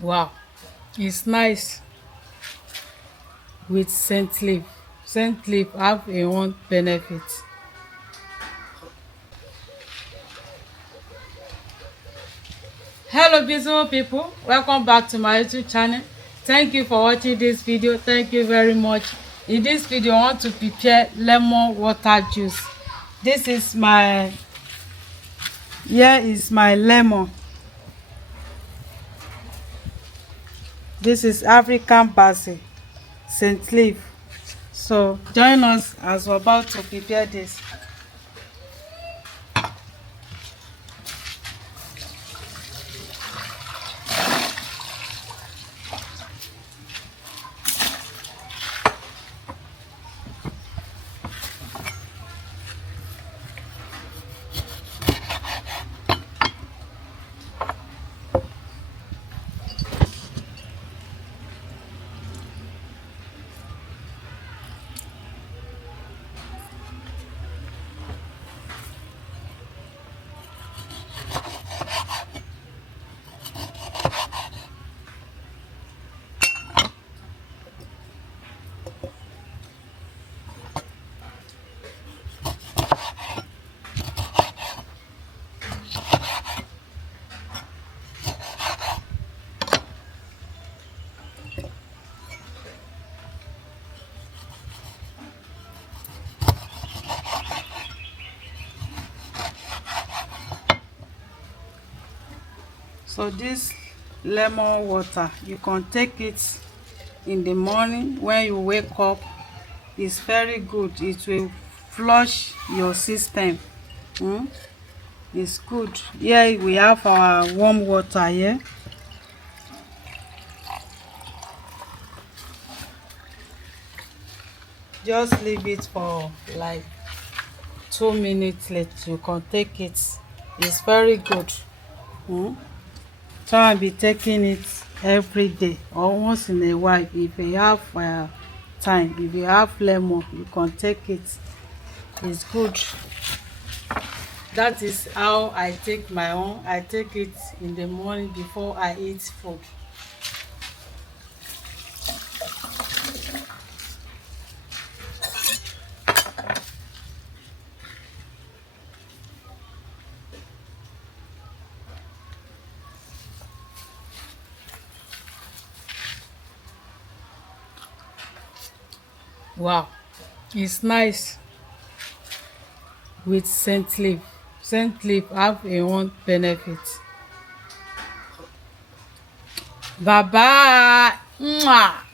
Wow, it's nice with scent leaf. Scent leaf have a own benefit. Hello beautiful people, welcome back to my YouTube channel. Thank you for watching this video. Thank you very much. In this video I want to prepare lemon water juice. This is my Here is my lemon. This is African basil, scent leaf. So join us as we're about to prepare this. So this lemon water, you can take it in the morning when you wake up. It's very good. It will flush your system. It's good. Here we have our warm water here. Just leave it for like 2 minutes later. You can take it. It's very good. Try and be taking it every day or once in a while. If you have time, if you have lemon, you can take it. It's good. That is how I take my own. I take it in the morning before I eat food. Wow, it's nice with scent leaf. Scent leaf have a own benefit. Bye bye. Mwah.